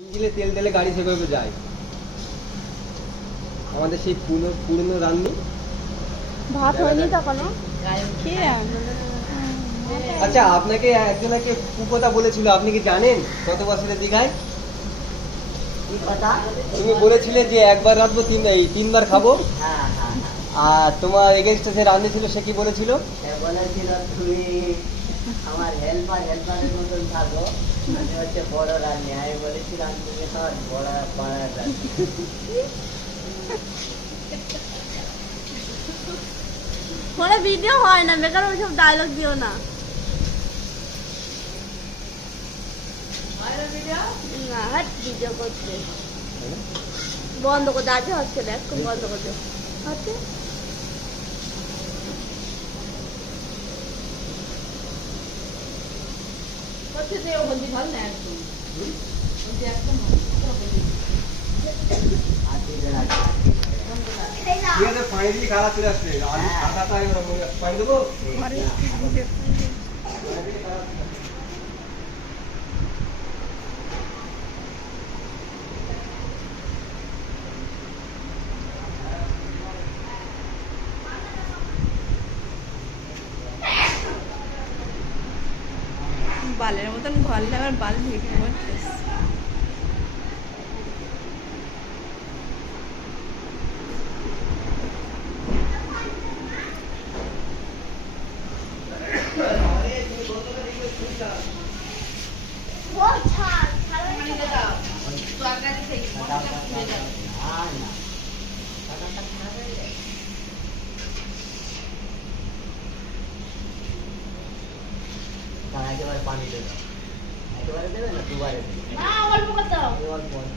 ইঞ্জিনে তেল ঢেলে গাড়ি সেভাবে যায়। আমাদের সেই পুরনো রান্নি ভাত হয়নি তখনও। আচ্ছা, আপনাকে একজনকে কুকথা বলেছিল, আপনি কি জানেন গত বছরের দীঘায়? তুমি বলেছিলে যে একবার রাঁধবো তিনবার খাবো। আর তোমার এগেনস্টে যে রাঁধনি ছিল সে কি বলেছিল? বলেছিল তুমি আমার হেল্পারের মতন থাকো, আমি হচ্ছে বড় রান্নি। আমি বলেছিলাম তুমি সব বড় পাড়ার রান্নি। ফোনে ভিডিও হয় না, বেকার ওইসব ডায়লগ দিও না। না, হাট ভিডিও করছে বন্ধ করতে আছে, হচ্ছে দেখ বন্ধ করতে হচ্ছে। পানি দিয়ে খারাপ চলে আসছে, পানি দেবো। বালের মতন ঘর আবার বাল ভিডিও করছিস। একেবারে পানি দেবে, একেবারে দেবে না, দুবারে দেবে। না, অল্প করতে হবে। অল্প অল্প।